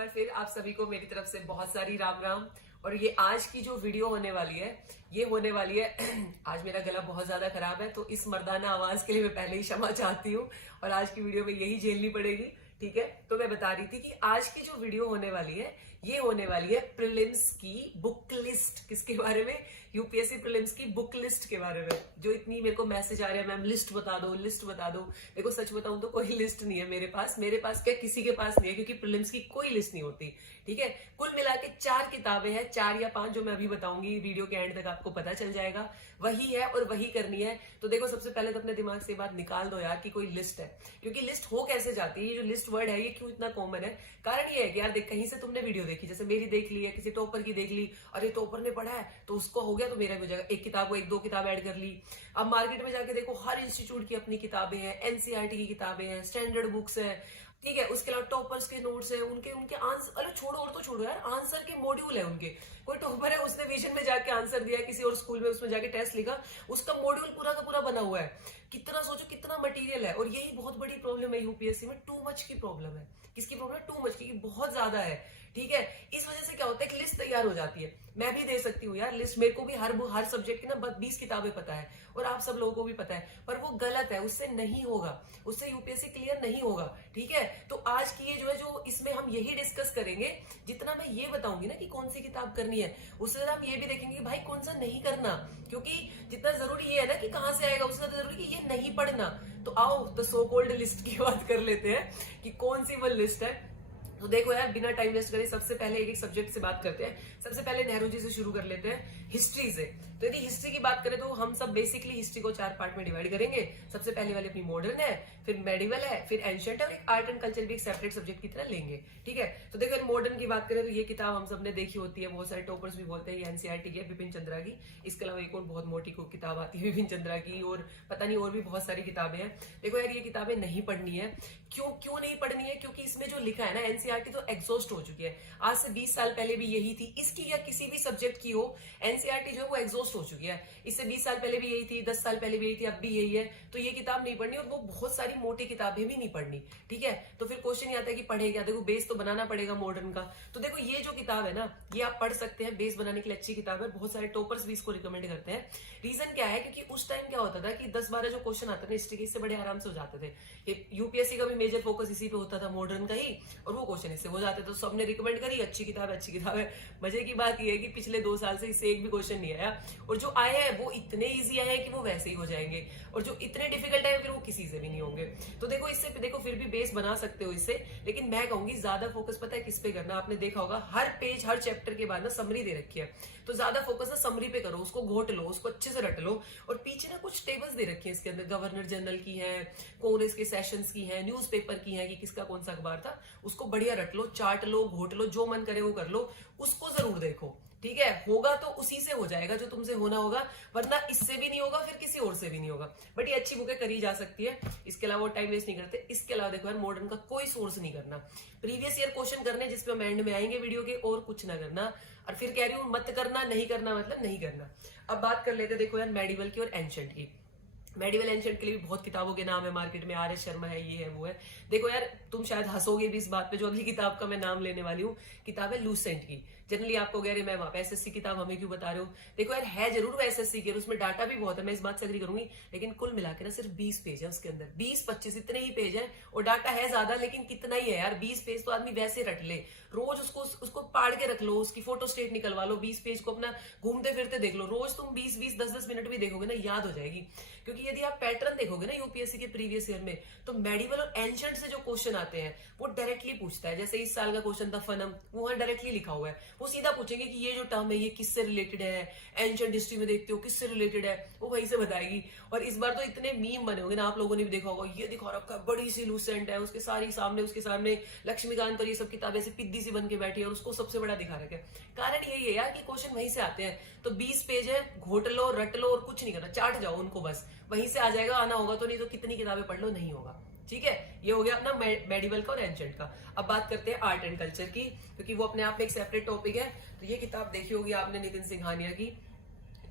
बार फिर आप सभी को मेरी तरफ से बहुत सारी राम राम। और ये आज की जो वीडियो होने वाली है ये होने वाली है आज मेरा गला बहुत ज्यादा खराब है, तो इस मर्दाना आवाज के लिए मैं पहले ही क्षमा चाहती हूँ और आज की वीडियो में यही झेलनी पड़ेगी। ठीक है, तो मैं बता रही थी कि आज की जो वीडियो होने वाली है ये होने वाली है प्रीलिम्स की बुक लिस्ट। किसके बारे में? यूपीएससी प्रीलिम्स की बुक लिस्ट के बारे में। जो इतनी मेरे को मैसेज आ रहे हैं, मैम लिस्ट बता दो, लिस्ट बता दो। देखो सच बताऊं तो कोई लिस्ट नहीं है मेरे पास क्या किसी के पास नहीं है, क्योंकि प्रीलिम्स की कोई लिस्ट नहीं होती। ठीक है, कुल मिला के 4 किताबें हैं, 4 या 5 जो मैं अभी बताऊंगी, वीडियो के एंड तक आपको पता चल जाएगा। वही है और वही करनी है। तो देखो सबसे पहले तो अपने दिमाग से बात निकाल दो यार कि कोई लिस्ट है, क्योंकि लिस्ट हो कैसे जाती है। ये जो लिस्ट वर्ड है ये क्यों इतना कॉमन है? कारण ये है कि यार देख, कहीं से तुमने वीडियो देखी, जैसे मेरी देख ली है, किसी टॉपर की देख ली, अरे टॉपर ने पढ़ा है तो उसको हो गया तो मेरा भी हो जाएगा। एक किताब को 1-2 किताब ऐड कर ली। अब मार्केट में जाके देखो हर इंस्टीट्यूट की अपनी किताबें हैं, एनसीईआरटी की किताबें हैं, स्टैंडर्ड बुक्स है। ठीक है, उसके अलावा टॉपर्स के नोट्स है, उनके उनके आंसर, अरे छोड़ो और तो छोड़ो यार, आंसर के मॉड्यूल है उनके। कोई टॉपर है उसने विजन में जाके आंसर दिया, किसी और स्कूल में उसमें जाके टेस्ट लिखा, उसका मॉड्यूल पूरा का पूरा बना हुआ है। कितना सोचो कितना मटेरियल है। और यही बहुत बड़ी प्रॉब्लम है यूपीएससी में, टू मच की प्रॉब्लम है। किसकी प्रॉब्लम? टू मच की, बहुत ज्यादा है। ठीक है, इस वजह से क्या होता है, एक लिस्ट तैयार हो जाती है। मैं भी दे सकती हूँ यार लिस्ट, मेरे को भी हर सब्जेक्ट की ना 20 किताबें पता है और आप सब लोगों को भी पता है, पर वो गलत है, उससे नहीं होगा, उससे यूपीएससी क्लियर नहीं होगा। ठीक है, तो आज की ये जो इसमें हम यही डिस्कस करेंगे। जितना मैं ये बताऊंगी ना कि कौन सी किताब करनी है, उससे ज्यादा हम ये भी देखेंगे कि भाई कौन सा नहीं करना, क्योंकि जितना जरूरी ये है ना कि कहां से आएगा, उससे ज्यादा जरूरी कि ये नहीं पढ़ना। तो आओ द सो कॉल्ड लिस्ट की बात कर लेते हैं कि कौन सी वो लिस्ट है। तो देखो यार, बिना टाइम वेस्ट करे सबसे पहले एक सब्जेक्ट से बात करते हैं। सबसे पहले नेहरू जी से शुरू कर लेते हैं, हिस्ट्री से। तो यदि हिस्ट्री की बात करें तो हम सब बेसिकली हिस्ट्री को 4 पार्ट में डिवाइड करेंगे। सबसे पहले वाली अपनी मॉडर्न है, फिर मेडिवल है, फिर एंशिएंट है, और एक आर्ट एंड कल्चर भी एक सेपरेट सब्जेक्ट की तरह लेंगे। ठीक है, तो देखो मॉडर्न की बात करें तो ये किताब हम सबने देखी होती है, बहुत सारे टॉपर्स भी बोलते हैं ये एनसीईआरटी की है, बिपिन चंद्रा की। इसके अलावा एक और बहुत मोटी किताब आती है बिपिन चंद्रा की, और पता नहीं और भी बहुत सारी किताबें हैं। देखो यार ये किताबें नहीं पढ़नी है। क्यों नहीं पढ़नी है? क्योंकि इसमें जो लिखा है ना, एनसीईआरटी तो एग्जॉस्ट हो चुकी है। आज से 20 साल पहले भी यही थी, इसकी या किसी भी सब्जेक्ट की हो, एनसीईआरटी जो है वो एग्जॉस्ट हो चुकी है। इससे 20 साल पहले भी यही थी, 10 साल पहले भी यही थी, अब भी यही है। तो ये किताब नहीं पढ़नी, और वो बहुत सारी मोटी किताबें भी नहीं पढ़नी। ठीक है, तो फिर क्वेश्चन ये आता है कि पढ़े क्या? देखो बेस तो बनाना पड़ेगा मॉडर्न का। तो देखो ये जो किताब है ना, ये आप पढ़ सकते हैं, बेस बनाने के लिए अच्छी किताब है। बहुत सारे टॉपर्स भी इसको रिकमेंड करते हैं। रीजन क्या है? क्योंकि उस टाइम क्या होता था कि 10-12 जो क्वेश्चन आते थे हिस्ट्री के, इससे बड़े आराम से हो जाते थे। यूपीएससी का भी मेजर फोकस इसी पे होता था, मॉडर्न का ही, और वो क्वेश्चन इससे हो जाते थे। तो सबने रिकमेंड करी, अच्छी किताब है, अच्छी किताब है। मजे की बात यह है कि पिछले 2 साल से इससे एक भी क्वेश्चन नहीं आया, और जो आए हैं वो इतने ईजी आए हैं कि वो वैसे ही हो जाएंगे, और जो इतने डिफिकल्ट आए फिर वो किसी से भी नहीं होंगे। तो देखो इससे देखो फिर भी बेस बना सकते हो इससे, लेकिन मैं कहूंगी ज्यादा फोकस पता है किस पे करना। आपने देखा होगा हर पेज हर चैप्टर के बाद ना समरी दे रखी है, तो ज्यादा फोकस ना समरी पे करो, उसको घोट लो, उसको अच्छे से रट लो। और पीछे ना कुछ टेबल्स दे रखी है इसके अंदर, गवर्नर जनरल की है, कांग्रेस के सेशंस की है, न्यूज़पेपर की है कि किसका कौन सा अखबार था, उसको बढ़िया रट लो, चाट लो, घोट लो, जो मन करे वो कर लो, उसको जरूर देखो। ठीक है, होगा तो उसी से हो जाएगा जो तुमसे होना होगा, वरना इससे भी नहीं होगा, फिर किसी और से भी नहीं होगा। बट ये अच्छी बुक है, करी जा सकती है। इसके अलावा टाइम वेस्ट नहीं करते। इसके अलावा देखो यार, मॉडर्न का कोई सोर्स नहीं करना, प्रीवियस ईयर क्वेश्चन करने जिसपे हम एंड में आएंगे वीडियो के, और कुछ ना करना। और फिर कह रही हूं मत करना, नहीं करना मतलब नहीं करना। अब बात कर लेते देखो यार मेडिवल की और एंशिएंट की। मेडिवल एंशिएंट के लिए भी बहुत किताबों के नाम है मार्केट में, आर एस शर्मा है, ये है वो है। देखो यार तुम शायद हंसोगे भी इस बात पे, जो अगली किताब का मैं नाम लेने वाली हूँ, किताब है लूसेंट की। जनरली आपको कह रहे मैम आप एसएससी किताब हमें क्यों बता रहे हो? देखो यार है जरूर वो एसएससी की, उसमें डाटा भी बहुत है, मैं इस बात से एग्री करूंगी, लेकिन कुल मिला के ना सिर्फ 20 पेज है उसके अंदर, 20-25 इतने ही पेज है, और डाटा है ज्यादा, लेकिन कितना ही है यार, 20 पेज तो आदमी वैसे रट ले। रोज उसको पाड़ के रख लो, उसकी फोटो स्टेट निकलवा लो, 20 पेज को अपना घूमते फिरते देख लो। रोज तुम 20-20 10-10 मिनट भी देखोगे ना, याद हो जाएगी। क्योंकि यदि आप पैटर्न देखोगे ना यूपीएससी के प्रीवियस ईयर में, तो मेडिवल और एंशिएंट से जो क्वेश्चन आते हैं वो डायरेक्टली पूछता है। जैसे इस साल का क्वेश्चन था फनम, वो वहां डायरेक्टली लिखा हुआ है, वो सीधा पूछेंगे कि ये जो टर्म है ये किससे रिलेटेड है, एंशिएंट हिस्ट्री में देखते हो किससे रिलेटेड है, वो वहीं से बताएगी। और इस बार तो इतने मीम बने होंगे ना, आप लोगों ने भी देखा होगा, ये दिखा रखा है बड़ी सी लूसेंट है, उसके सामने लक्ष्मीकांत और ये सब किताबें से पिद्दी सी बन के बैठी है, और उसको सबसे बड़ा दिखा रखा है। कारण यही है यार कि क्वेश्चन वहीं से आते हैं। तो 20 पेज है, घोट लो, रट लो, और कुछ नहीं करना, चाट जाओ उनको, बस वहीं से आ जाएगा। आना होगा तो, नहीं तो कितनी किताबें पढ़ लो नहीं होगा। ठीक है, ये हो गया अपना मेडिवल का और एंशिएंट का। अब बात करते हैं आर्ट एंड कल्चर की, क्योंकि वो अपने आप में एक सेपरेट टॉपिक है। तो ये किताब देखी होगी आपने नितिन सिंघानिया की,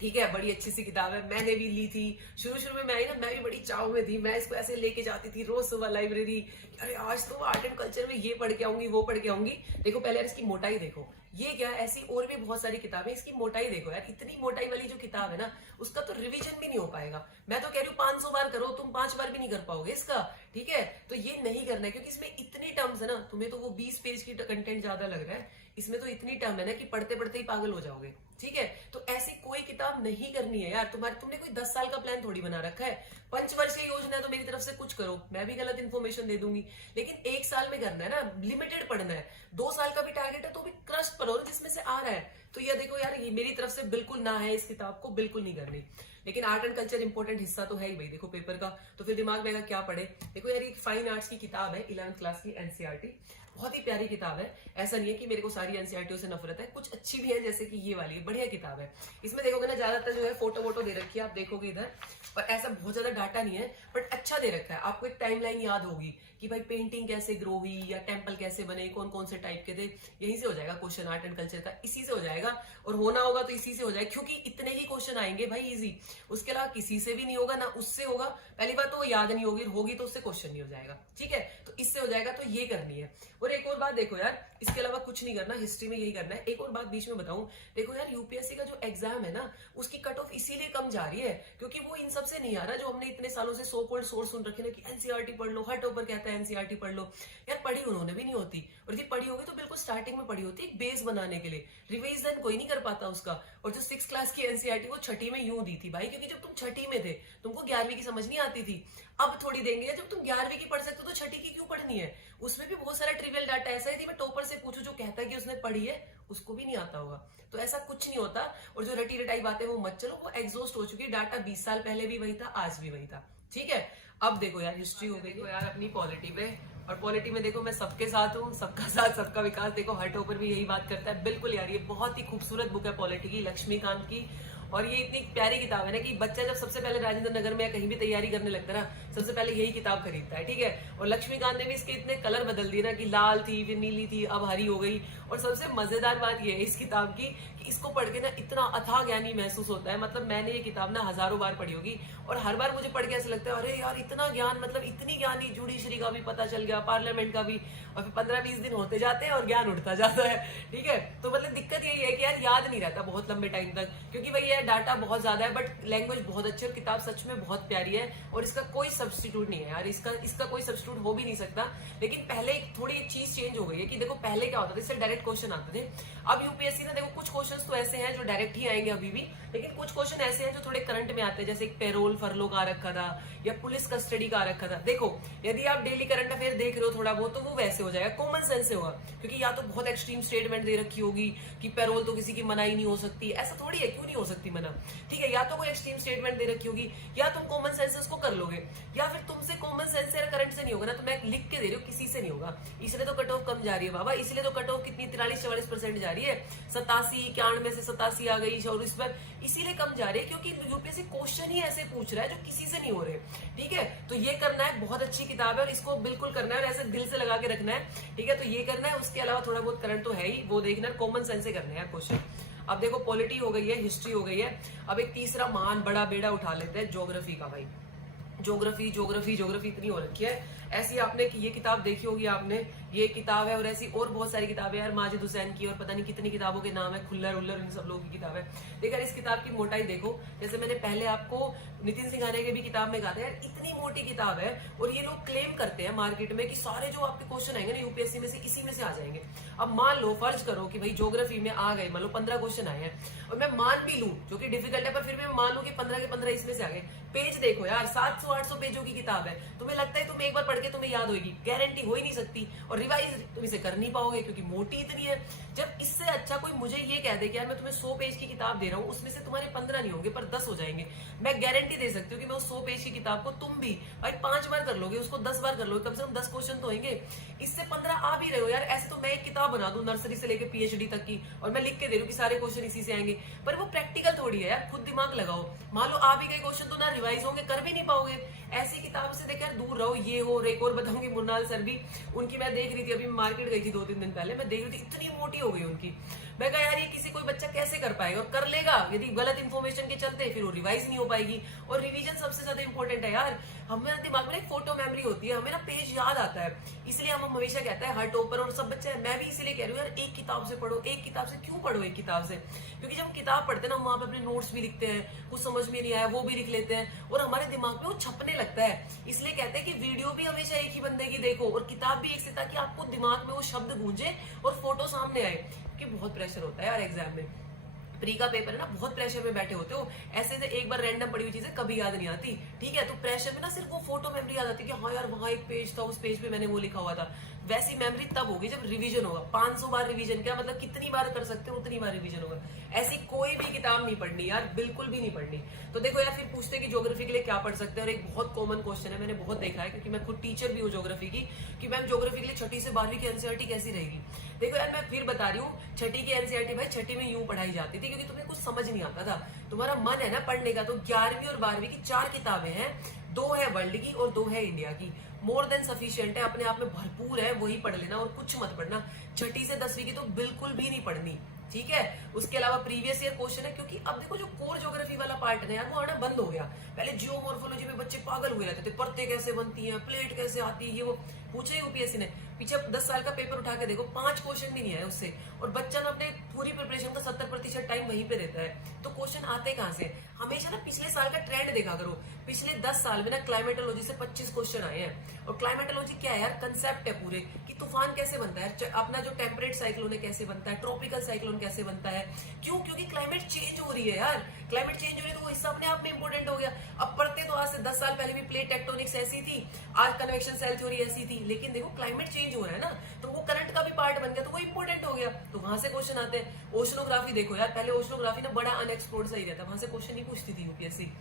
ठीक है, बड़ी अच्छी सी किताब है, मैंने भी ली थी। शुरू शुरू में मैं आई ना, मैं भी बड़ी चाव में थी, मैं इसको ऐसे लेके जाती थी रोज सुबह लाइब्रेरी। अरे आज तो आर्ट एंड कल्चर में ये पढ़ के आऊंगी, वो पढ़ के आऊंगी। देखो पहले यार इसकी मोटाई देखो, ये क्या ऐसी और भी बहुत सारी किताबें, इसकी मोटाई देखो यार, इतनी मोटाई वाली जो किताब है ना, उसका तो रिवीजन भी नहीं हो पाएगा। मैं तो कह रही हूँ 500 बार करो, तुम 5 बार भी नहीं कर पाओगे इसका। ठीक है, तो ये नहीं करना है, क्योंकि इसमें इतनी टर्म्स है ना, तुम्हें तो वो 20 पेज की कंटेंट ज्यादा लग रहा है, इसमें तो इतनी टर्म है ना कि पढ़ते पढ़ते ही पागल हो जाओगे। ठीक है, तो ऐसी कोई किताब नहीं करनी है यार। तुमने कोई 10 साल का प्लान थोड़ी बना रखा है। पंचवर्षीय योजना है तो मेरी तरफ से कुछ करो, मैं भी गलत इन्फॉर्मेशन दे दूंगी, लेकिन 1 साल में करना है ना, लिमिटेड पढ़ना है। 2 साल का भी टारगेट है तो भी क्रश पढ़ो जिसमें से आ रहा है। तो ये देखो यार, ये मेरी तरफ से बिल्कुल ना है, इस किताब को बिल्कुल नहीं करनी। लेकिन आर्ट एंड कल्चर इंपॉर्टेंट हिस्सा तो है ही भाई, देखो पेपर का, तो फिर दिमाग में क्या पढ़े। देखो यार, एक फाइन आर्ट्स की किताब है, 11th क्लास की एनसीईआरटी, बहुत ही प्यारी किताब है। ऐसा नहीं है कि मेरे को सारी एनसीईआरटीओ से नफरत है, कुछ अच्छी भी है, जैसे कि ये वाली है, बढ़िया किताब है। इसमें देखोगे ना, ज्यादातर जो है फोटो वोटो दे रखी है, आप देखोगे इधर, और ऐसा बहुत ज्यादा डाटा नहीं है, बट अच्छा दे रखा है। आपको एक टाइमलाइन याद होगी कि भाई पेंटिंग कैसे ग्रो हुई, या टेम्पल कैसे बने, कौन कौन से टाइप के थे, यहीं से हो जाएगा क्वेश्चन आर्ट एंड कल्चर का, इसी से हो जाएगा। और होना होगा तो इसी से हो जाएगा, क्योंकि इतने ही क्वेश्चन आएंगे भाई इजी, उसके अलावा किसी से भी नहीं होगा, ना उससे होगा। पहली बात तो वो याद नहीं होगी तो उससे क्वेश्चन नहीं हो जाएगा। ठीक है, तो इससे हो जाएगा, तो ये करनी है। और एक और बात देखो यार, इसके अलावा कुछ नहीं करना, हिस्ट्री में यही करना है। एक और बात बीच में बताऊं, देखो यार, यूपीएससी का जो एग्जाम है ना, उसकी कट ऑफ इसीलिए कम जा रही है क्योंकि वो इन सबसे नहीं आ रहा, जो हमने इतने सालों से सो कॉल्ड सोर्स सुन रखे ना कि एनसीईआरटी पढ़ लो, हर टॉपर कहता है एनसीईआरटी पढ़ लो। यार पढ़ी उन्होंने भी नहीं होती, और यदि पढ़ी होगी तो बिल्कुल स्टार्टिंग में पढ़ी होती, एक बेस बनाने के लिए। रिवीजन कोई नहीं कर पाता उसका। और जो 6th क्लास की एनसीईआरटी वो छठी में यूं दी थी भाई, क्योंकि जब तुम छठी में थे तुमको 11वीं की समझ नहीं आती थी। अब थोड़ी देंगे, जब तुम 11वीं की पढ़ सकते हो तो छठी की क्यों पढ़नी है। उसमें भी बहुत सारा ट्रिवियल डाटा ऐसा है, मैं टॉपर से पूछूं जो कहता है कि उसने पढ़ी है, उसको भी नहीं आता होगा। तो ऐसा कुछ नहीं होता। और जो रटी रटाई बातें वो मत चलो, वो एग्जॉस्ट हो चुकी है। डाटा 20 साल पहले भी वही था, आज भी वही था। ठीक है, अब देखो यार, हिस्ट्री हो गई यार अपनी पॉलिटी पे। और पॉलिटी में देखो, मैं सबके साथ हूँ, सबका साथ सबका विकास। देखो हर टॉपर भी यही बात करता है, बिल्कुल यार, ये बहुत ही खूबसूरत बुक है पॉलिटी की, लक्ष्मीकांत की। और ये इतनी प्यारी किताब है ना कि बच्चा जब सबसे पहले राजेंद्र नगर में या कहीं भी तैयारी करने लगता है ना, सबसे पहले यही किताब खरीदता है। ठीक है, और लक्ष्मीकांत ने भी इसके इतने कलर बदल दिए ना कि लाल थी, फिर नीली थी, अब हरी हो गई। और सबसे मजेदार बात यह है इस किताब की कि इसको पढ़ के ना इतना अथाह ज्ञानी महसूस होता है। मतलब मैंने ये किताब ना हजारों बार पढ़ी होगी, और हर बार मुझे पढ़ के ऐसा लगता है, अरे यार इतना ज्ञान, मतलब इतनी ज्ञानी, जुडिशरी का भी पता चल गया, पार्लियामेंट का भी। और फिर 15-20 दिन होते जाते हैं और ज्ञान उठता जाता है। ठीक है, तो मतलब दिक्कत यही है कि यार याद नहीं रहता बहुत लंबे टाइम तक, क्योंकि भाई यार डाटा बहुत ज्यादा है, बट लैंग्वेज बहुत अच्छी है, और किताब सच में बहुत प्यारी है। और इसका कोई सब्स्टिट्यूट नहीं है यार, इसका कोई सब्स्टिट्यूट हो भी नहीं सकता। लेकिन पहले थोड़ी एक चीज चेंज हो गई है कि देखो पहले क्या होता था, इससे डायरेक्ट क्वेश्चन आते थे। अब यूपीएससी ने देखो कुछ क्वेश्चंस तो ऐसे हैं जो डायरेक्ट ही आएंगे अभी भी, लेकिन कुछ क्वेश्चन ऐसे हैं जो थोड़े करंट में आते हैं, जैसे एक पेरोल फरलो का आ रखा था, या पुलिस कस्टडी का आ रखा था। देखो यदि आप डेली करंट अफेयर देख रहे हो थोड़ा बहुत, तो वो वैसे हो जाएगा, कॉमन सेंस से होगा। क्योंकि या तो बहुत एक्सट्रीम स्टेटमेंट दे रखी होगी कि पेरोल तो किसी की मना ही नहीं हो सकती, ऐसा थोड़ी है, क्यों नहीं हो सकती मना। ठीक है, या तो कोई एक्सट्रीम स्टेटमेंट दे रखी होगी, या तुम कॉमन सेंस से उसको कर लोगे, या फिर तुमसे कॉमन सेंस से करंट से नहीं होगा ना, तो मैं लिख के दे रही हूँ, किसी से नहीं होगा। इसलिए तो कट ऑफ कम जा रही है बाबा, इसलिए तो कट ऑफ कितनी 43-44% जा रही है, 87, 91 से 87 आ गई, और इस पर इसीलिए कम जा रही है क्योंकि यूपीएससी क्वेश्चन ही ऐसे पूछ रहा है जो किसी से नहीं हो रहे। ठीक है, तो ये करना है, बहुत अच्छी किताब है और इसको बिल्कुल करना है और ऐसे दिल से लगा के रखना है। ठीक है, तो ये करना है, उसके अलावा थोड़ा बहुत करंट तो है ही, वो देखना है, कॉमन सेंस से करना है क्वेश्चन। अब देखो पॉलिटी हो गई है, हिस्ट्री हो गई है, अब एक तीसरा महान बड़ा बेड़ा उठा लेते हैं, ज्योग्राफी का। भाई ज्योग्राफी ज्योग्राफी ज्योग्राफी इतनी हो रखी है। ऐसी आपने ये किताब देखी होगी आपने, ये किताब है, और ऐसी और बहुत सारी किताबें यार, माजिद हुसैन की, और पता नहीं कितनी किताबों के नाम है, खुल्लर उल्लर, इन सब लोगों की किताब है। देखिए इस किताब की मोटाई देखो, जैसे मैंने पहले आपको नितिन सिंघानिया के भी किताब में कहा था यार, इतनी मोटी किताब है, और ये लोग क्लेम करते हैं मार्केट में कि सारे जो आपके क्वेश्चन आएंगे ना यूपीएससी में से, इसी में से आ जाएंगे। अब मान लो, फर्ज करो कि भाई ज्योग्राफी में आ गए, मान लो 15 क्वेश्चन आए हैं, और मैं मान भी लूं, जो कि डिफिकल्ट है, पर फिर मैं मान लूं कि 15 के 15 इसमें से आ गए। पेज देखो यार, 700-800 पेजों की किताब है, तुम्हें लगता है तुम एक बार पढ़ के तुम्हें याद होगी? गारंटी हो ही नहीं सकती। और रिवाइज तुम इसे कर नहीं पाओगे क्योंकि मोटी इतनी है। जब इससे अच्छा कोई मुझे ये कह दे कि यार मैं तुम्हें 100 पेज की किताब दे रहा हूँ, उसमें से तुम्हारे 15 नहीं होंगे पर 10 हो जाएंगे, मैं गारंटी दे सकती हूँ कि मैं उस 100 पेज की किताब को तुम भी भाई 5 बार कर लोगे, उसको 10 बार कर लोगे, कम से कम 10 क्वेश्चन तो होंगे। इससे 15 आ भी रहे हो यार। ऐसे तो मैं एक किताब बना दूं नर्सरी से लेकर पीएचडी तक की, और मैं लिख के दे रही हूँ कि सारे क्वेश्चन इसी से आएंगे, पर वो प्रैक्टिकल थोड़ी है यार, खुद दिमाग लगाओ। मान लो आ भी गए क्वेश्चन, तो ना रिवाइज होंगे, कर भी नहीं पाओगे। ऐसी किताब से देख यार दूर रहो। ये हो, एक और बताऊंगी, मुन्नाल सर भी, उनकी मैं देख देख रही थी, अभी मार्केट गई थी 2-3 दिन पहले, मैं देख रही थी इतनी मोटी हो गई उनकी। मैं कहा यार ये किसी कोई बच्चा कैसे कर पाएगा, और कर लेगा यदि गलत इन्फॉर्मेशन के चलते, फिर वो रिवाइज नहीं हो पाएगी। और रिवीजन सबसे ज्यादा इंपॉर्टेंट है यार। हमारे दिमाग में एक फोटो मेमोरी होती है, हमें ना पेज याद आता है, इसलिए हम हमेशा कहते हैं हर टॉपर और सब बच्चे, मैं भी इसीलिए कह रही हूँ यार एक किताब से पढ़ो। एक किताब से क्यों पढ़ो? एक किताब से क्योंकि जब हम किताब पढ़ते हैं ना, वहां पे अपने नोट्स भी लिखते हैं, कुछ समझ में नहीं आया वो भी लिख लेते हैं, और हमारे दिमाग में वो छपने लगता है। इसलिए कहते हैं कि वीडियो भी हमेशा एक ही बंदे की देखो, और किताब भी एक से, ताकि आपको दिमाग में वो शब्द गूंजे और फोटो सामने आए। कि बहुत प्रेशर होता है यार एग्जाम में, प्री का पेपर है ना, बहुत प्रेशर में बैठे होते हो, ऐसे से एक बार रैंडम पड़ी हुई चीजें कभी याद नहीं आती, ठीक है। तो प्रेशर में ना सिर्फ वो फोटो मेमोरी याद आती है कि हाँ यार वहां एक पेज था, उस पेज पे मैंने वो लिखा हुआ था। वैसी मेमोरी तब होगी जब रिवीजन होगा। 500 बार रिवीजन, क्या मतलब कितनी बार कर सकते हो उतनी बार रिवीजन होगा। ऐसी कोई भी किताब नहीं पढ़नी यार, बिल्कुल भी नहीं पढ़नी। तो देखो यार, फिर पूछते हैं कि ज्योग्राफी के लिए क्या पढ़ सकते हैं, और एक बहुत कॉमन क्वेश्चन है, मैंने बहुत देखा है क्योंकि मैं खुद टीचर भी हूँ ज्योग्राफी की, कि मैम ज्योग्राफी के लिए 6ठी से 12वीं की एनसीईआरटी कैसी रहेगी। देखो यार, मैं फिर बता रही हूँ, 6ठी की एनसीईआरटी भाई 6ठी में यूं पढ़ाई जाती थी क्योंकि तुम्हें कुछ समझ नहीं आता था, तुम्हारा मन है ना पढ़ने का। तो 11वीं और 12वीं की 4 किताबें हैं, 2 है वर्ल्ड की और 2 है इंडिया की, मोर देन सफिशिएंट है, अपने आप में भरपूर है, वही पढ़ लेना और कुछ मत पढ़ना। 6ठी से 10वीं की तो बिल्कुल भी नहीं पढ़नी, ठीक है। उसके अलावा प्रीवियस ईयर क्वेश्चन है, क्योंकि अब देखो जो कोर ज्योग्राफी वाला पार्ट है यार, वो आना बंद हो गया। पहले जियोमॉर्फोलॉजी में बच्चे पागल हुए रहते थे, परतें कैसे बनती हैं, प्लेट कैसे आती है, ये वो पूछे यूपीएससी ने। पीछे 10 साल का पेपर उठा के देखो, 5 क्वेश्चन भी नहीं आए उससे, और बच्चा ना अपने पूरी प्रिपरेशन का 70% टाइम वहीं पे रहता है। तो क्वेश्चन आते कहां से? हमेशा ना पिछले साल का ट्रेंड देखा करो। पिछले 10 साल में ना क्लाइमेटोलॉजी से 25 क्वेश्चन आए हैं। और क्लाइमेटोलॉजी क्या है यार? कंसेप्ट है पूरे, कि तूफान कैसे बनता है, अपना जो टेम्परेट साइक्लोन है कैसे बनता है, ट्रॉपिकल साइक्लोन कैसे बनता है। क्यों? क्योंकि क्लाइमेट चेंज हो रही है यार, क्लाइमेट चेंज हो रही है, तो वो हिस्सा अपने आप में इंपॉर्टेंट हो गया। अब पढ़ते तो आज से 10 साल पहले भी प्लेट टेक्टोनिक्स ऐसी थी, आज कन्वेक्शन सेल थ्योरी ऐसी थी, लेकिन देखो क्लाइमेट चेंज हो रहा है ना, तो वो करंट का भी पार्ट बन गया, तो वो इंपॉर्टेंट हो गया। तो वहां से क्वेश्चन आते हैं। ओशनोग्राफी देखो यार, पहले ओशनोग्राफी ना बड़ा अनएक्सप्लोर्ड सही रहता, वहां से क्वेश्चन नहीं पूछती थी यूपीएससी।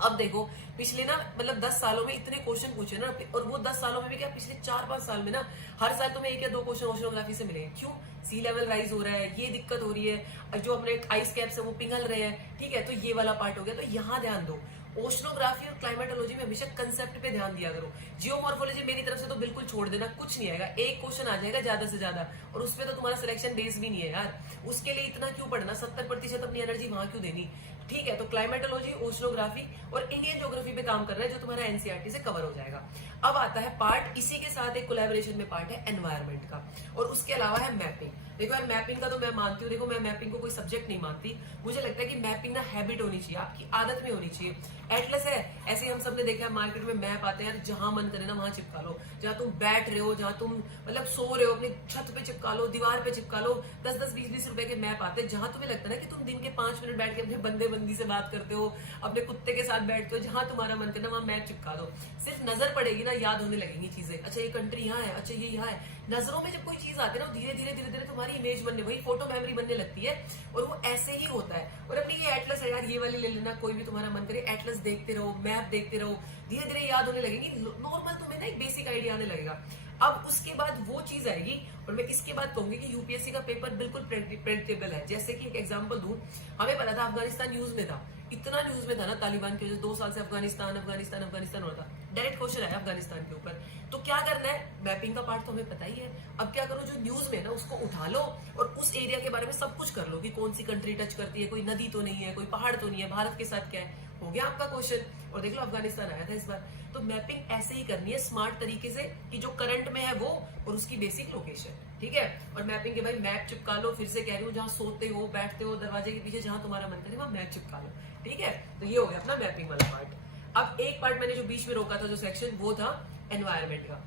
अब देखो पिछले ना मतलब 10 सालों में इतने क्वेश्चन पूछे ना, और वो 10 सालों में भी क्या, पिछले 4-5 साल में ना हर साल तुम्हें 1 या 2 क्वेश्चन ओशनोग्राफी से मिलेंगे। क्यों? सी लेवल राइज हो रहा है, ये दिक्कत हो रही है, जो अपने आइस कैप्स है वो पिघल रहे हैं, ठीक है। तो ये वाला पार्ट हो गया, तो यहाँ ध्यान दो। ओशनोग्राफी और क्लाइमेटोलॉजी में हमेशा कंसेप्ट पे ध्यान दिया करो। जियोमॉर्फोलॉजी मेरी तरफ से तो बिल्कुल छोड़ देना, कुछ नहीं आएगा, एक क्वेश्चन आ जाएगा ज्यादा से ज्यादा, और उसपे तो तुम्हारा सिलेक्शन बेस भी नहीं है यार। उसके लिए इतना क्यों पढ़ना, 70% अपनी एनर्जी वहां क्यों देनी, ठीक है। तो क्लाइमेटोलॉजी, ओशनोग्राफी और इंडियन ज्योग्राफी पे काम कर रहा है, जो तुम्हारा एनसीईआरटी से कवर हो जाएगा। अब आता है पार्ट, इसी के साथ एक कोलैबोरेशन में पार्ट है एनवायरमेंट का, और उसके अलावा है मैपिंग। देखो यार, मैपिंग का तो मैं मानती हूँ, देखो मैं मैपिंग को कोई सब्जेक्ट नहीं मानती, मुझे लगता है कि मैपिंग ना हैबिट होनी चाहिए, आपकी आदत में होनी चाहिए। एटलस है, ऐसे हम सबने देखा है मार्केट में मैप आते हैं यार, जहां मन करे ना वहां चिपका लो, जहां तुम बैठ रहे हो, जहां तुम मतलब सो रहे हो, अपनी छत पे चिपका लो, दीवार पे चिपका लो। 10-10, 20-20 रुपए के मैप आते हैं, जहां तुम्हें लगता है ना कि तुम दिन के 5 मिनट बैठ के अपने बंदे बंदी से बात करते हो, अपने कुत्ते के साथ बैठते हो, जहां तुम्हारा मन करे ना वहां मैप चिपका दो। सिर्फ नजर पड़ेगी ना, याद होने लगेंगी चीजें, अच्छा ये कंट्री यहाँ है, अच्छा ये यहाँ है। नजरों में जब कोई चीज आती है ना, धीरे धीरे तुम्हारी इमेज बनने, वही फोटो मेमोरी बनने लगती है, और वो ऐसे ही होता है। और अपनी ये एटलस है यार, ये वाली ले लेना, कोई भी तुम्हारा मन करे, एटलस देखते रहो, मैप देखते रहो, धीरे धीरे याद होने लगेगी, नॉर्मल तुम्हें ना एक बेसिक आइडिया आने लगेगा। अब उसके बाद वो चीज आएगी, और मैं इसके बाद कहूंगी कि यूपीएससी का पेपर बिल्कुल प्रेडिक्टेबल है। जैसे कि एक एग्जांपल दूं, हमें पता था अफगानिस्तान न्यूज में था, इतना न्यूज में था ना तालिबान की वजह से, 2 साल से अफगानिस्तान अफगानिस्तान अफगानिस्तान हो रहा था, डायरेक्ट क्वेश्चन आया अफगानिस्तान के ऊपर। तो क्या करना है, मैपिंग का पार्ट तो हमें पता ही है, अब क्या करो, जो न्यूज में ना उसको उठा लो और उस एरिया के बारे में सब कुछ कर लो, कि कौन सी कंट्री टच करती है, कोई नदी तो नहीं है, कोई पहाड़ तो नहीं है, भारत के साथ क्या है, हो गया आपका क्वेश्चन। और देख लो अफगानिस्तान आया था इस बार। तो मैपिंग ऐसे ही करनी है स्मार्ट तरीके से, कि जो करंट में है वो और उसकी बेसिक लोकेशन, ठीक है। और मैपिंग के भाई मैप चिपका लो, फिर से कह रही हूँ, जहां सोते हो, बैठते हो, दरवाजे के पीछे जहां तुम्हारा मन करे वहां मैप चिपका लो, ठीक है। तो ये हो गया अपना मैपिंग वाला पार्ट। अब एक पार्ट मैंने जो बीच में रोका था, जो सेक्शन, वो था एनवायरमेंट का।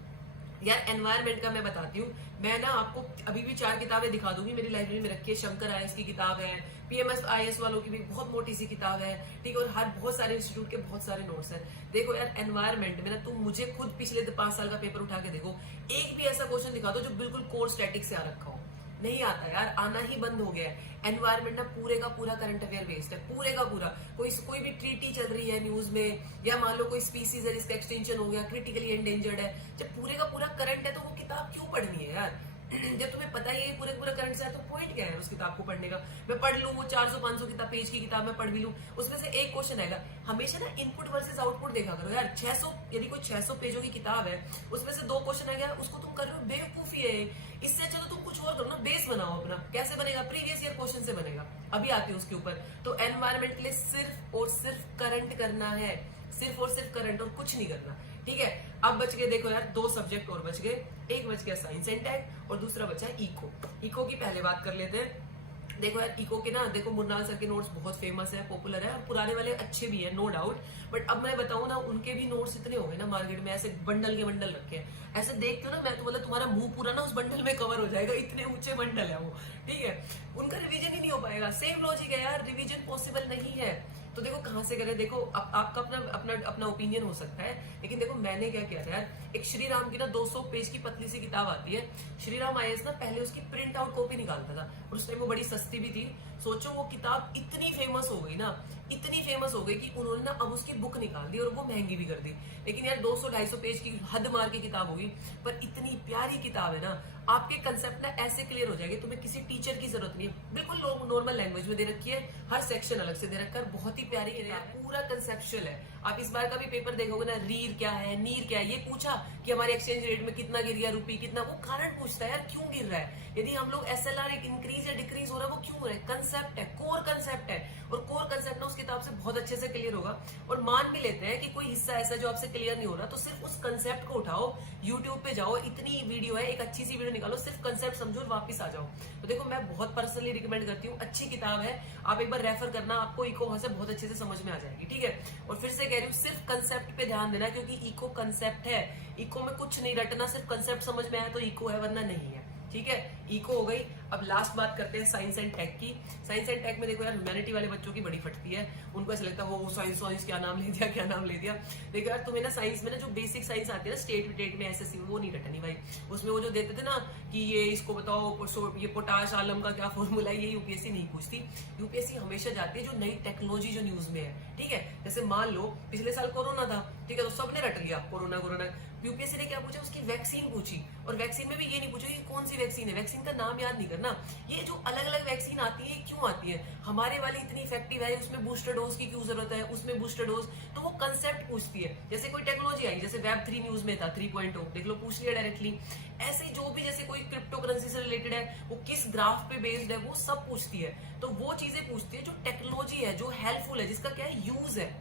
यार एनवायरमेंट का मैं बताती हूँ, मैं ना आपको अभी भी 4 किताबें दिखा दूंगी, मेरी लाइब्रेरी में रखी है। शंकर आईएएस की किताब है, पीएमएस आईएएस वालों की भी बहुत मोटी सी किताब है, ठीक है। और हर बहुत सारे इंस्टीट्यूट के बहुत सारे नोट्स हैं। देखो यार, एनवायरमेंट में ना तुम मुझे खुद पिछले 5 साल का पेपर उठा के देखो, एक भी ऐसा क्वेश्चन दिखा दो जो बिल्कुल कोर स्टैटिक से आ रखा हो, नहीं आता यार, आना ही बंद हो गया है। एनवायरमेंट ना पूरे का पूरा करंट अफेयर बेस्ड है, पूरे का पूरा। कोई भी ट्रीटी चल रही है न्यूज में, या मान लो कोई स्पीसीज है जिसका एक्सटेंशन हो गया, क्रिटिकली एंडेंजर्ड है, जब पूरे का पूरा करंट है तो वो किताब क्यों पढ़नी है यार। जब तुम्हें पता ही है पूरे पूरे करंट से तो पॉइंट क्या है उस किताब को पढ़ने का। मैं पढ़ लूँ वो 400-500 किताब पेज की किताब मैं पढ़ भी लूँ, उसमें से एक क्वेश्चन आएगा। हमेशा ना इनपुट वर्सेस आउटपुट देखा करो यार। 600 यदि कोई 600 पेजों की किताब है, उसमें से 2 क्वेश्चन आएगा, उसको तुम कर रहे हो बेवकूफी है। इससे अच्छा तो तुम कुछ और करो ना, बेस बनाओ अपना। कैसे बनेगा? प्रीवियस ईयर क्वेश्चन से बनेगा। अभी आती है उसके ऊपर। तो एनवायरमेंट के लिए सिर्फ और सिर्फ करंट करना है, सिर्फ और सिर्फ करंट, और कुछ नहीं करना, ठीक है। अब बच गए देखो यार 2 सब्जेक्ट और बच गए। एक बच गया साइंस एंड टेक और दूसरा बचा है इको। इको की पहले बात कर लेते हैं। देखो यार इको के ना, देखो मुरनाल सर के नोट्स बहुत फेमस है, पॉपुलर है, पुराने वाले अच्छे भी है नो डाउट। बट अब मैं बताऊं ना, उनके भी नोट्स इतने हो गए ना मार्केट में, ऐसे बंडल के बंडल रखे हैं। ऐसे देखते हो ना, मैं तो मतलब तुम्हारा मुंह पूरा ना उस बंडल में कवर हो जाएगा, इतने ऊंचे बंडल है वो, ठीक है। उनका रिवीजन ही नहीं हो पाएगा। सेम लॉजिक है यार, रिवीजन पॉसिबल नहीं है। तो देखो कहां से करें। देखो आपका अपना अपना अपना ओपिनियन हो सकता है, लेकिन देखो मैंने क्या किया था यार, एक श्री राम की ना 200 पेज की पतली सी किताब आती है, श्री राम आईएएस ना, पहले उसकी प्रिंट आउट कॉपी निकालता था और उस टाइम वो बड़ी सस्ती भी थी। सोचो वो किताब इतनी फेमस हो गई ना, इतनी फेमस हो गई कि उन्होंने ना अब उसकी बुक निकाल दी और वो महंगी भी कर दी। लेकिन यार 200-250 पेज की हद मार की किताब होगी, पर इतनी प्यारी किताब है ना, आपके कंसेप्ट ना ऐसे क्लियर हो जाएंगे, तुम्हें किसी टीचर की जरूरत नहीं है। बिल्कुल नॉर्मल लैंग्वेज में दे रखी है, हर सेक्शन अलग से दे रखा है, बहुत ही प्यारी है, पूरा कंसेप्चुअल है। आप इस बार का भी पेपर देखोगे ना, रीर क्या है, नीर क्या है, ये पूछा कि हमारे एक्सचेंज रेट में कितना गिर गया रुपये, कितना, वो कारण पूछता है यार क्यों गिर रहा है। यदि हम लोग एसएलआर एक इंक्रीज या डिक्रीज हो रहा है, वो क्यों हो रहा है? कंसेप्ट है, कोर कंसेप्ट है, और कोर कंसेप्ट ना उस किताब से बहुत अच्छे से क्लियर होगा। और मान भी लेते हैं कि कोई हिस्सा ऐसा जो आपसे क्लियर नहीं हो रहा, तो सिर्फ उस कंसेप्ट को उठाओ, यूट्यूब पे जाओ, इतनी वीडियो है, एक अच्छी सी वीडियो निकालो, सिर्फ कंसेप्ट समझो और वापस आ जाओ। तो देखो मैं बहुत पर्सनली रिकमेंड करती हूँ, अच्छी किताब है, आप एक बार रेफर करना, आपको इको वहां से बहुत अच्छे से समझ में आ जाएगी, ठीक है। और फिर से कह रही हूँ, सिर्फ कंसेप्ट पे ध्यान देना, क्योंकि इको कंसेप्ट है, इको में कुछ नहीं रटना, सिर्फ कंसेप्ट समझ में आया तो इको है, वरना नहीं है, ठीक है। इको हो गई। अब लास्ट बात करते हैं साइंस एंड टेक की। साइंस एंड टेक में देखो यार, ह्यूमैनिटी वाले बच्चों की बड़ी फटती है, उनको ऐसा लगता है वो साइंस क्या नाम ले दिया, क्या नाम ले दिया। देखो यार तुम्हें ना साइंस में ना जो बेसिक साइंस आती है ना, स्टेट विटेट में एसएससी में, वो नहीं रटनी भाई। उसमें वो जो देते थे ना कि ये इसको बताओ, ये पोटाश आलम का क्या फॉर्मूला है, ये यूपीएससी नहीं पूछती। यूपीएससी हमेशा जाती है जो नई टेक्नोलॉजी जो न्यूज में है, ठीक है। जैसे मान लो पिछले साल कोरोना था, ठीक है, तो सबने रट लिया कोरोना। यूपीएससी ने क्या पूछा? उसकी वैक्सीन पूछी, और वैक्सीन में भी ये नहीं पूछा कि कौन सी वैक्सीन है, वैक्सीन का नाम याद नहीं करना। ये जो अलग अलग वैक्सीन आती है क्यों आती है? हमारे वाली इतनी इफेक्टिव है, उसमें बूस्टर डोज की क्यों जरूरत है, उसमें बूस्टर डोज, तो वो कंसेप्ट पूछती है। जैसे कोई टेक्नोलॉजी आई, जैसे वेब 3 न्यूज में था 3.0, देख लो, पूछ लिया डायरेक्टली। ऐसे जो भी जैसे कोई क्रिप्टो करेंसी से रिलेटेड है, वो किस ग्राफ पे बेस्ड है, वो सब पूछती है। तो वो चीजें पूछती है जो टेक्नोलॉजी है, जो हेल्पफुल है, जिसका क्या है, यूज है।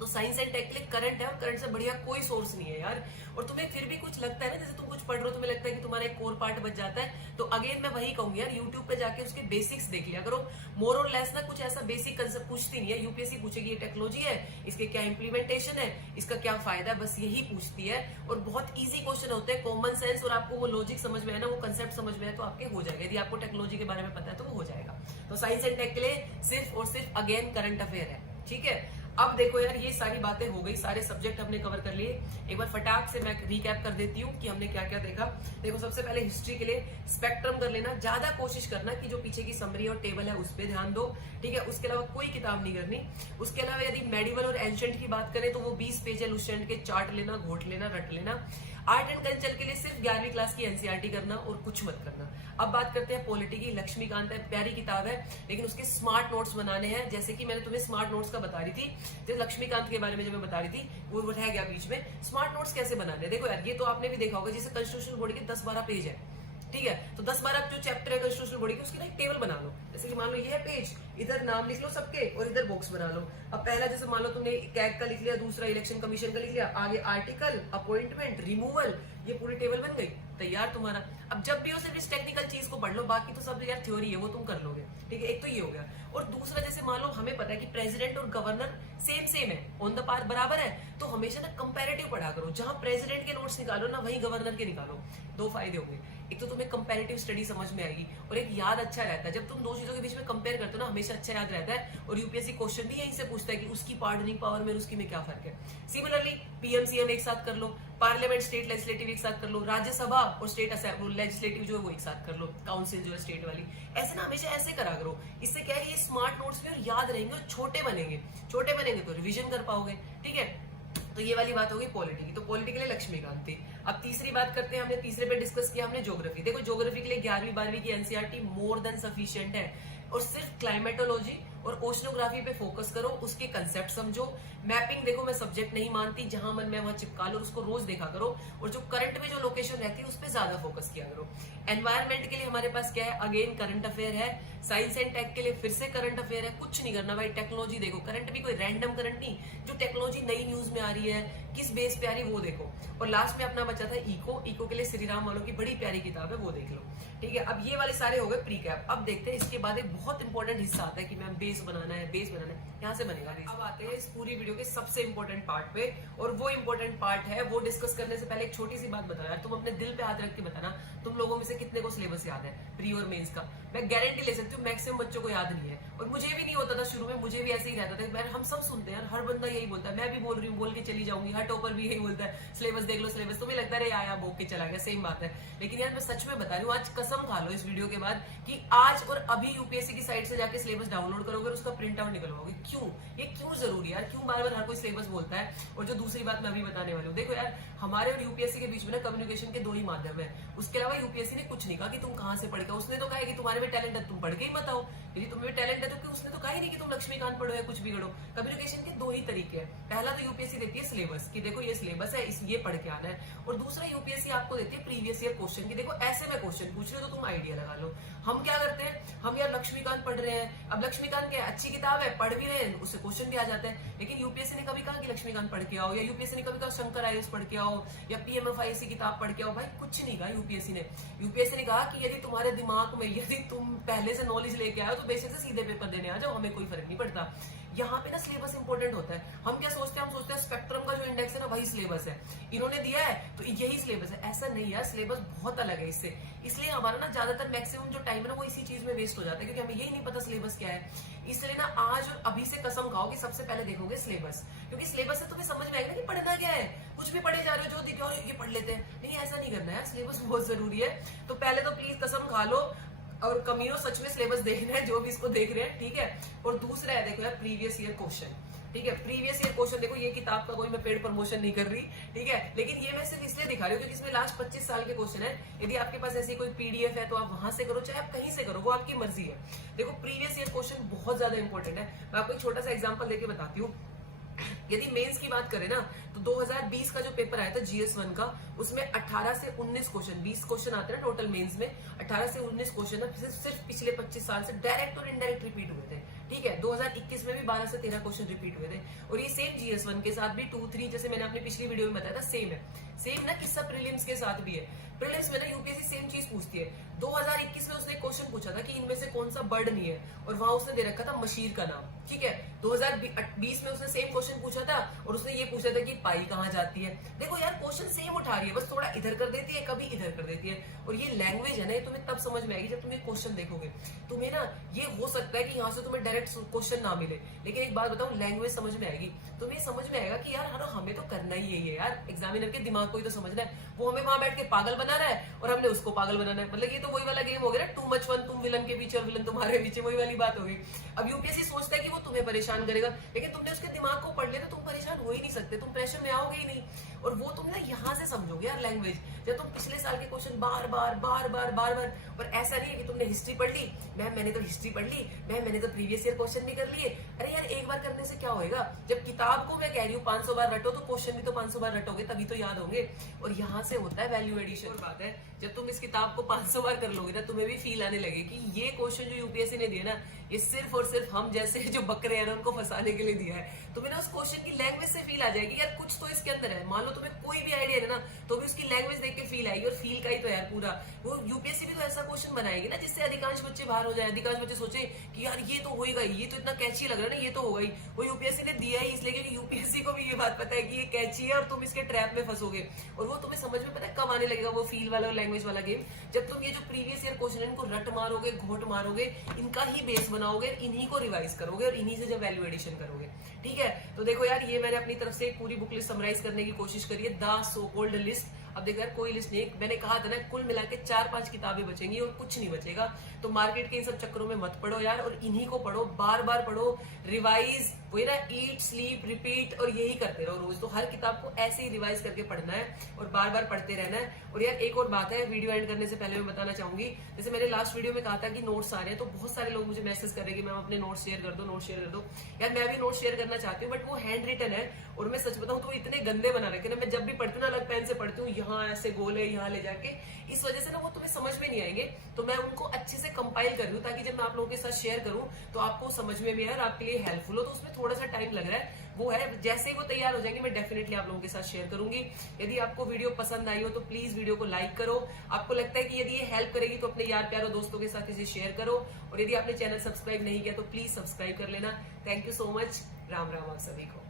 तो साइंस एंड टेक के लिए करंट है, और करंट से बढ़िया कोई सोर्स नहीं है यार। और तुम्हें फिर भी कुछ लगता है ना, जैसे तुम कुछ पढ़ रहे हो, तुम्हें लगता है कि तुम्हारा एक कोर पार्ट बच जाता है, तो अगेन मैं वही कहूंगी यार, यूट्यूब पे जाके उसके बेसिक्स देख लिया करो। मोर और लेस ना कुछ ऐसा बेसिक कंसेप्ट पूछती नहीं है यूपीएससी। पूछेगी ये टेक्नोलॉजी है, इसके क्या इंप्लीमेंटेशन है, इसका क्या फायदा है, बस यही पूछती है। और बहुत ईजी क्वेश्चन होते हैं, कॉमन सेंस, और आपको वो लॉजिक समझ में है ना, वो कंसेप्ट समझ में है, तो आपके हो जाएगा। यदि आपको टेक्नोलॉजी के बारे में पता है तो वो हो जाएगा। तो साइंस एंड टेक के लिए सिर्फ और सिर्फ अगेन करंट अफेयर है, ठीक है। अब देखो यार, ये सारी बातें हो गई, सारे सब्जेक्ट हमने कवर कर लिए। एक बार फटाक से मैं रिकैप कर देती हूँ कि हमने क्या क्या देखा। देखो सबसे पहले हिस्ट्री के लिए स्पेक्ट्रम कर लेना, ज्यादा कोशिश करना कि जो पीछे की समरी और टेबल है उस पर ध्यान दो, ठीक है। उसके अलावा कोई किताब नहीं करनी। उसके अलावा यदि मेडिवल और एंशंट की बात करें तो वो 20 पेज है, लुसेंट के चार्ट लेना, घोट लेना, रट लेना। आर्ट एंड कल्चर के लिए सिर्फ 11वीं क्लास की एनसीईआरटी करना और कुछ मत करना। अब बात करते हैं पॉलिटी की। लक्ष्मीकांत है, प्यारी किताब है, लेकिन उसके स्मार्ट नोट्स बनाने हैं। जैसे कि मैंने तुम्हें स्मार्ट नोट्स का बता रही थी, जो लक्ष्मीकांत के बारे में जो मैं बता रही थी, वो रह गया बीच में। स्मार्ट नोट्स कैसे बनाने? देखो यार, ये तो आपने भी देखा होगा, जैसे कॉन्स्टिट्यूशन बॉडी के 10-12 पेज है, ठीक है। तो 10-12 जो चैप्टर है कॉन्स्टिट्यूशन बॉडी की, उसकी ना एक टेबल बना लो। जैसे कि मान लो ये है पेज, इधर नाम लिख लो सबके और इधर बॉक्स बना लो। अब पहला जैसे मान लो तुमने कैग का लिख लिया, दूसरा इलेक्शन कमीशन का लिख लिया, आगे आर्टिकल, अपॉइंटमेंट, रिमूवल, ये पूरी टेबल बन गई, तैयार तुम्हारा। अब जब भी हो सिर्फ इस टेक्निकल चीज को पढ़ लो, बाकी तो सब यार थ्योरी है, वो तुम कर लोगे, ठीक है। एक तो ये हो गया। और दूसरा, जैसे मान लो हमें पता है कि प्रेसिडेंट और गवर्नर सेम है, ऑन द पार बराबर है, तो हमेशा ना कंपैरेटिव पढ़ा करो। जहां प्रेसिडेंट के नोट्स निकालो ना, वहीं गवर्नर के निकालो। 2 फायदे होंगे, एक तो तुम्हें कंपैरेटिव स्टडी समझ में आएगी, और एक याद अच्छा रहता है। जब तुम 2 चीजों के बीच में कंपेयर करते हो ना, हमेशा अच्छा याद रहता है। और यूपीएससी क्वेश्चन भी यहीं से पूछता है कि उसकी पार्डनिंग पावर में उसकी में क्या फर्क है। सिमिलरली पीएम सीएम एक साथ कर लो, पार्लियामेंट स्टेट लेजिस्लेटिव एक साथ कर लो, राज्यसभा और स्टेट लेजिस्लेटिव जो है वो एक साथ कर लो, काउंसिल जो है स्टेट वाली। ऐसे ना हमेशा ऐसे करा करो। इससे क्या है, ये स्मार्ट नोट्स भी और याद रहेंगे और छोटे बनेंगे तो रिवीजन कर पाओगे, ठीक है। तो तो ये वाली बात होगी पॉलिटी की। तो पॉलिटी के लिए लक्ष्मीकांत थी। अब तीसरी बात करते हैं, हमने तीसरे पे डिस्कस किया हमने ज्योग्राफी। देखो ज्योग्राफी के लिए 11वीं 12वीं की एनसीईआरटी मोर देन सफिशिएंट है, और सिर्फ क्लाइमेटोलॉजी और ओशनोग्राफी पे फोकस करो, उसके कंसेप्ट समझो। मैपिंग देखो मैं सब्जेक्ट नहीं मानती, जहां मन में वहां चिपका लो, उसको रोज देखा करो, और जो करंट में जो लोकेशन रहती है उस पर ज्यादा फोकस किया करो। एनवायरमेंट के लिए हमारे पास क्या है, अगेन करंट अफेयर है। साइंस एंड टेक के लिए फिर से करंट अफेयर है। कुछ नहीं करना भाई, टेक्नोलॉजी देखो। करंट भी कोई रैंडम करंट नहीं, जो टेक्नोलॉजी नई न्यूज में आ रही है, किस बेस पे आ रही है वो देखो। और लास्ट में अपना बचा था इको के लिए श्री राम वालों की बड़ी प्यारी किताब है, वो देख लो। ठीक है, अब ये वाले सारे हो गए प्री कैप। अब देखते हैं इसके बाद एक बहुत इंपॉर्टेंट हिस्सा आता है कि मैम बेस बनाना है, बेस बनाना है, यहाँ से बनेगा बेस। अब आते हैं इस पूरी वीडियो के सबसे इंपॉर्टेंट पार्ट पे, और वो इंपॉर्टेंट पार्ट है, वो डिस्कस करने से पहले एक छोटी सी बात बताओ यार, तुम अपने दिल पे हाथ रख के बताना, तुम लोगों में से कितने को सिलेबस याद है प्री और मेंस का। मैं गारंटी ले सकती हूँ मैक्सिमम बच्चों को याद नहीं है, और मुझे भी नहीं होता था शुरू में, मुझे भी ऐसे ही रहता था। हम सब सुनते हैं, हर बंदा यही बोलता है, मैं भी बोल रही हूँ, बोल के चली जाऊंगी, हर टॉपर भी यही बोलता है, सिलेबस देख लो सिलेबस। तुम्हें लगता है आया बोक के चला गया, सेम बात है। लेकिन यार मैं सच में बता रही हूँ, आज कसम खा लो इस वीडियो के बाद कि आज और अभी यूपीएससी की साइट से जाके सिलेबस डाउनलोड करोगे और उसका प्रिंट आउट निकलवाओगे। क्यों, ये क्यों जरूरी है यार, क्यों बार बार हर कोई सिलेबस बोलता है। और जो दूसरी बात मैं अभी बताने वाली हूँ, देखो यार हमारे और यूपीएससी के बीच में ना कम्युनिकेशन के दो ही माध्यम है। उसके अलावा यूपीएससी ने कुछ नहीं कहा कि तुम कहाँ से पढ़ के, उसने तो कहा कि तुम्हारे में टैलेंट है तुम पढ़ के ही बताओ, यदि तुम्हें टैलेंट है तो उसने तो कहा ही नहीं कि तुम लक्ष्मीकांत पढ़ो या कुछ भी करो। कम्युनिकेशन के दो ही तरीके हैं। पहला तो यूपीएससी देती है सिलेबस कि देखो ये सिलेबस है, ये पढ़ के आना है, और दूसरा यूपीएससी आपको देती है प्रीवियस ईयर क्वेश्चन की देखो ऐसे में क्वेश्चन पूछ रहे हो तो तुम आइडिया लगा लो। हम क्या करते हैं, हम यार लक्ष्मीकांत पढ़ रहे हैं, अब लक्ष्मीकांत क्या अच्छी किताब है, पढ़ भी रहे हैं, उससे क्वेश्चन भी आ जाते हैं। लेकिन यूपीएससी ने कभी कहा कि लक्ष्मीकांत पढ़ के आओ, या यूपीएससी ने कभी कहा शंकर आईएएस पढ़ के आओ, या पीएमएफआईसी किताब पढ़ के आओ। भाई कुछ नहीं कहा यूपीएससी ने। यूपीएससी ने कहा कि यदि तुम्हारे दिमाग में, यदि तुम पहले से नॉलेज लेके आए हो तो बेशक से सीधे पेपर देने आ जाओ, हमें कोई फर्क नहीं पड़ता। यहाँ पे ना सिलेबस इंपॉर्टेंट होता है। हम क्या सोचते हैं, हम सोचते हैं स्पेक्ट्रम का जो इंडेक्स है ना वही सिलेबस है, इन्होंने दिया है तो यही सिलेबस है। ऐसा नहीं है, सिलेबस बहुत अलग है इससे। इसलिए हमारा ना ज्यादातर मैक्सिमम जो टाइम है ना वो इसी चीज में वेस्ट हो जाता है, क्योंकि हमें यही नहीं पता सिलेबस क्या है। इसलिए ना आज और अभी से कसम खाओ कि सबसे पहले देखोगे सिलेबस, क्योंकि सिलेबस से तुम्हें समझ में आएगा कि पढ़ना क्या है। कुछ भी पढ़े जा रहे हो, जो दिखे और ये पढ़ लेते हैं, नहीं ऐसा नहीं करना है, सिलेबस बहुत जरूरी है। तो पहले तो प्लीज कसम खा लो, और कमीनों सच में सिलेबस देखना है जो भी इसको देख रहे हैं, ठीक है। और दूसरा है देखो यार प्रीवियस ईयर क्वेश्चन, ठीक है। प्रीवियस ईयर क्वेश्चन देखो, ये किताब का कोई मैं पेड प्रमोशन नहीं कर रही, ठीक है, लेकिन ये मैं सिर्फ इसलिए दिखा रही हूँ क्योंकि इसमें लास्ट 25 साल के क्वेश्चन है। यदि आपके पास ऐसी कोई पीडीएफ है तो आप वहां से करो, चाहे आप कहीं से करो, वो आपकी मर्जी है। देखो प्रीवियस ईयर क्वेश्चन बहुत ज्यादा इंपॉर्टेंट है। मैं आपको एक छोटा सा एग्जाम्पल देके बताती हूँ। यदि मेंस की बात करें ना तो 2020 का जो पेपर आया था GS1 का, उसमें 18 से 19 क्वेश्चन, 20 क्वेश्चन आते हैं टोटल मेंस में, 18 से 19 क्वेश्चन सिर्फ पिछले 25 साल से डायरेक्ट और इनडायरेक्ट रिपीट हुए थे, ठीक है। 2021 में भी 12 से 13 क्वेश्चन रिपीट हुए थे, और ये सेम GS1 के साथ भी 2, 3 जैसे मैंने अपनी पिछली वीडियो में बताया था सेम है। सेम ना किस्सा प्रीलिम्स के साथ भी है। प्रीलिम्स में ना यूपीएससी सेम चीज पूछती है। 2021 में उसने क्वेश्चन पूछा था कि इनमें से कौन सा बर्ड नहीं है, और वहां उसने दे रखा था मशीर का नाम, ठीक है। 2020 में उसने सेम क्वेश्चन पूछा था और उसने ये पूछा था कि पाई कहाँ जाती है। देखो यार क्वेश्चन सेम उठा रही है, बस थोड़ा इधर कर देती है, कभी इधर कर देती है। और ये लैंग्वेज है ना, ये तुम्हें तब समझ में आएगी जब तुम ये क्वेश्चन देखोगे। तुम्हें ना ये हो सकता है कि यहाँ से तुम्हें डायरेक्ट क्वेश्चन ना मिले, लेकिन एक बात बताऊं, लैंग्वेज समझ में आएगी। तुम्हें समझ में आएगा कि यार हमें तो करना ही यही है यार, एग्जामिनर के दिमाग को ही तो समझना है। वो हमें वहां बैठ के पागल बना रहा है और हमने उसको पागल बनाना है। मतलब ये तो वही वाला गेम हो गया ना, टू मच फन, तुम विलन के पीछे और विलन तुम्हारे पीछे, वही वाली बात हो गई। अब यूपीएससी सोचता है कि वो तुम्हें परेशान करेगा, लेकिन तुमने उसके दिमाग को पढ़ लिया तो तुम परेशान हो ही नहीं सकते, तुम प्रेशर में आओगे ही नहीं। और वो तुम ना यहाँ से समझोगे यार लैंग्वेज, जब तुम पिछले साल के क्वेश्चन बार बार बार बार बार बार, और ऐसा नहीं है कि तुमने हिस्ट्री पढ़ ली, मैम मैंने तो हिस्ट्री पढ़ ली, मैम मैंने तो प्रीवियस ईयर क्वेश्चन भी कर लिए। अरे यार एक बार करने से क्या होएगा, जब किताब को मैं कह रही हूँ 500 बार रटो तो क्वेश्चन भी तो 500 बार रटोगे, तभी तो याद होंगे। और यहाँ से होता है वैल्यू एडिशन। और बात है जब तुम इस किताब को 500 बार कर लोगे ना, तुम्हें भी फील आने लगे कि ये क्वेश्चन जो यूपीएससी ने दिया ना, ये सिर्फ और सिर्फ हम जैसे जो बकरे हैं ना उनको फंसाने के लिए दिया है। तुम्हें ना उस क्वेश्चन की लैंग्वेज से फील आ जाएगी यार कुछ तो इसके अंदर है। मान लो तुम्हें कोई भी आइडिया है ना, तो भी उसकी लैंग्वेज देख के फील आएगी, और फील का ही तो यार पूरा वो यूपीएससी भी तो ऐसा क्वेश्चन बनाएगी ना जिससे अधिकांश बच्चे बाहर हो जाए, अधिकांश बच्चे सोचे कि यार ये तो होगा, ये तो इतना कैची लग रहा है ना, ये तो होगा ही। वो यूपीएससी ने दिया ही इसलिए क्योंकि यूपीएससी को भी ये बात पता है कि ये कैची है और तुम इसके ट्रैप में फंसोगे। और वो तुम्हें समझ में पता है कब आने लगेगा वो फील वाला और लैंग्वेज वाला गेम, जब तुम ये जो प्रीवियस ईयर क्वेश्चन इनको रट मारोगे, घोट मारोगे, इनका ही बेस बनाओगे, इन्हीं को रिवाइज करोगे और इन्हीं से जब वैल्यू एडिशन करोगे, ठीक है। तो देखो यार ये मैंने अपनी तरफ से एक पूरी बुक लिस्ट समराइज करने की कोशिश करी है, द सो कॉल्ड लिस्ट। अब देखो यार, कोई लिस्ट नहीं, मैंने कहा था ना कुल मिला के 4-5 किताबें बचेंगी और कुछ नहीं बचेगा। तो मार्केट के इन सब चक्करों में मत पढ़ो यार, और इन्हीं को पढ़ो, बार बार पढ़ो, रिवाइज, वही ना, ईट स्लीप रिपीट, और यही करते रहो रोज। तो हर किताब को ऐसे ही रिवाइज करके पढ़ना है और बार बार पढ़ते रहना है। और यार एक और बात है, वीडियो एंड करने से पहले मैं बताना चाहूंगी, जैसे मैंने लास्ट वीडियो में कहा था कि नोट्स आ रहे हैं, तो बहुत सारे लोग मुझे मैसेज कर रहे हैं कि मैम अपने नोट्स शेयर कर दो, नोट्स शेयर कर दो। यार मैं भी नोट्स शेयर करना चाहती हूँ, बट वो हैंड रिटन है, और मैं सच बताऊं तो इतने गंदे बना रखे ना, मैं जब भी पढ़ती हूँ ना अलग पेन से पढ़ती हूँ, यहाँ ऐसे गोल है, यहाँ ले जाके, इस वजह से ना वो तुम्हें समझ में नहीं आएंगे। तो मैं उनको अच्छे से कंपाइल कर रही हूँ ताकि जब मैं आप लोगों के साथ शेयर करूँ तो आपको समझ में भी आए और आपके लिए हेल्पफुल हो। तो उसमें थोड़ा सा टाइम लग रहा है, वो है, जैसे ही वो तैयार हो जाएंगे मैं डेफिनेटली आप लोगों के साथ शेयर करूंगी। यदि आपको वीडियो पसंद आई हो तो प्लीज वीडियो को लाइक करो। आपको लगता है कि यदि ये हेल्प करेगी तो अपने यार प्यारो दोस्तों के साथ इसे शेयर करो, और यदि आपने चैनल सब्सक्राइब नहीं किया तो प्लीज सब्सक्राइब कर लेना। Thank you so much. Ram Ram आप सभी को।